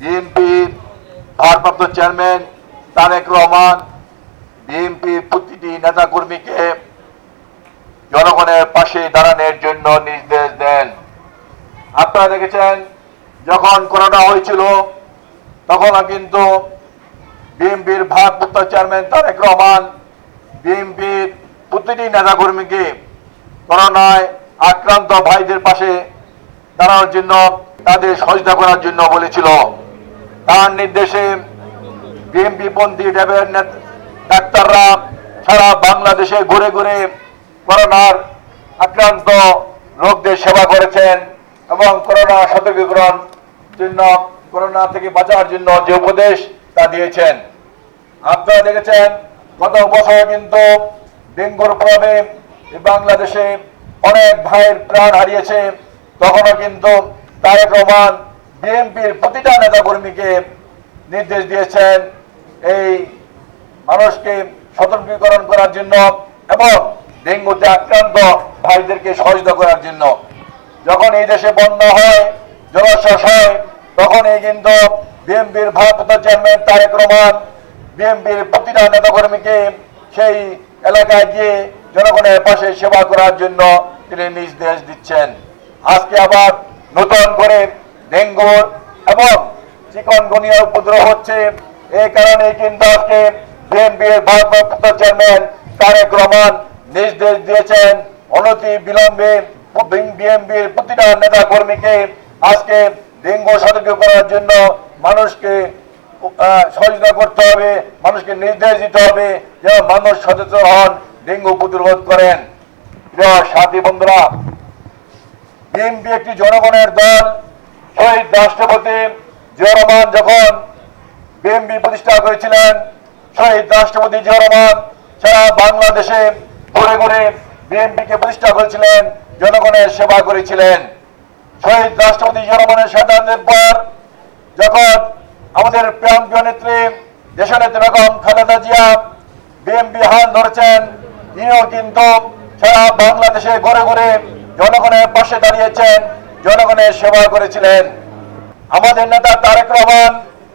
BNP ভারপ্রাপ্ত chairman Tarique Rahman BNP প্রতিটি নেতাকর্মীকে জনগণের পাশে দাঁড়ানোর জন্য নির্দেশ দেন। আপনারা দেখেছেন যখন করোনা হয়েছিল তখন কিন্তু বিএনপির ভারপ্রাপ্ত চেয়ারম্যান তারেক রহমান বিএনপির প্রতিটি নেতাকর্মীকে করোনায় আক্রান্ত ভাইদের পাশে দাঁড়ানোর জন্য তাদের সহযোগিতা করার জন্য বলেছিল। তার নির্দেশে বিএনপি পন্থী ডাক্তাররা সারা বাংলাদেশে ঘুরে ঘুরে করোনার আক্রান্ত রোগদের সেবা করেছেন এবং করোনা সতর্কীকরণ জন্য করোনা থেকে বাঁচার জন্য যে উপদেশ তা দিয়েছেন। আপনারা দেখেছেন গত বছর কিন্তু ডেঙ্গুর প্রভাবে বাংলাদেশে অনেক ভাইয়ের প্রাণ হারিয়েছে, তখনও কিন্তু তারেক রহমান বিএনপির প্রতিটা নেতাকর্মীকে নির্দেশ দিয়েছেন এই মানুষকে সতর্কীকরণ করার জন্য এবং ডেঙ্গুতে আক্রান্ত ভাইদেরকে সহযোগিতা করার জন্য। যখন এই দেশে বন্যা হয়, জলোচ্ছ্বাস হয়, তখন এই কিন্তু বিএনপির ভারপ্রাপ্ত চেয়ারম্যান তারেক রহমান বিএনপির প্রতিটা নেতাকর্মীকে সেই এলাকায় গিয়ে জনগণের পাশে সেবা করার জন্য তিনি নির্দেশ দিচ্ছেন। আজকে আবার নতুন করে ডেঙ্গু এবং চিকনগুনিয়ার উপদ্রব হচ্ছে। এই কারণে কিন্তু আজকে বিএনপির ভারপ্রাপ্ত চেয়ারম্যান তারেক রহমান নির্দেশ দিয়েছেন অনতি বিলম্বে বিএনপির প্রতিটা নেতা কর্মীকে আজকে ডেঙ্গু সতর্ক করার জন্য মানুষকে সহযোগিতা করতে হবে, মানুষকে নির্দেশ দিতে হবে যেন মানুষ সচেতন হন, ডেঙ্গু প্রতিরোধ করেন। প্রিয় সাথী বন্ধুরা, বিএনপি একটি জনগণের দল। শহীদ রাষ্ট্রপতি জিয়া রহমান যখন বিএনপি প্রতিষ্ঠা করেছিলেন, শহীদ রাষ্ট্রপতি জিয়া রহমান সারা বাংলাদেশে ঘুরে ঘুরে বিএনপিকে প্রতিষ্ঠা করেছিলেন, জনগণের সেবা করেছিলেন। শহীদ রাষ্ট্রপতি জিয়া রহমানের সিদ্ধান্তের পর যখন আমাদের প্রান্তীয় নেত্রী দেশনেত্রী বেগম খালেদা জিয়া বিএনপি হাল ধরেছেন, তিনিও কিন্তু সারা বাংলাদেশে ঘুরে ঘুরে জনগণের পাশে দাঁড়িয়েছেন, জনগণের সেবা করেছিলেন। আমাদের নেতা তারেক রহমান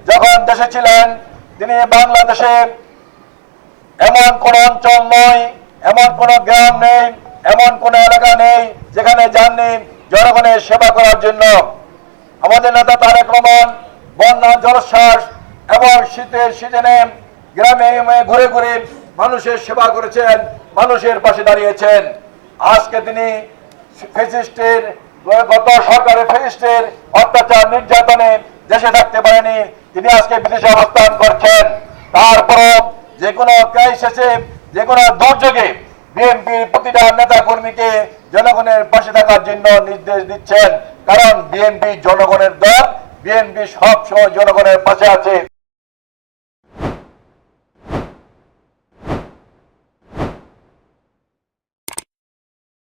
যখন দেশে ছিলেন, তিনি বাংলাদেশে এমন কোন অঞ্চল নয়, এমন কোন গ্রাম নেই, এমন কোন এলাকা নেই যেখানে যাননি জনগণের সেবা করার জন্য। আমাদের নেতা তারেক রহমান বন্যা, জলোচ্ছ্বাস এবং শীতের সিজনে গ্রামে ঘুরে ঘুরে মানুষের সেবা করেছেন, মানুষের পাশে দাঁড়িয়েছেন। আজকে তিনি ফ্যাসিস্টের গত সরকারের ফ্যাসিস্টের অত্যাচার নির্যাতনে দেশে থাকতে পারেনি, তিনি আজকে বিদেশে অবস্থান করছেন। তারপরও যে কোনো ক্রাইসিসে, যে কোনো দুর্যোগে বিএনপির প্রতিটা নেতা কর্মীকে জনগণের পাশে থাকার জন্য নির্দেশ দিচ্ছেন, কারণ বিএনপি জনগণের দল, বিএনপি সবসময় জনগণের পাশে আছে।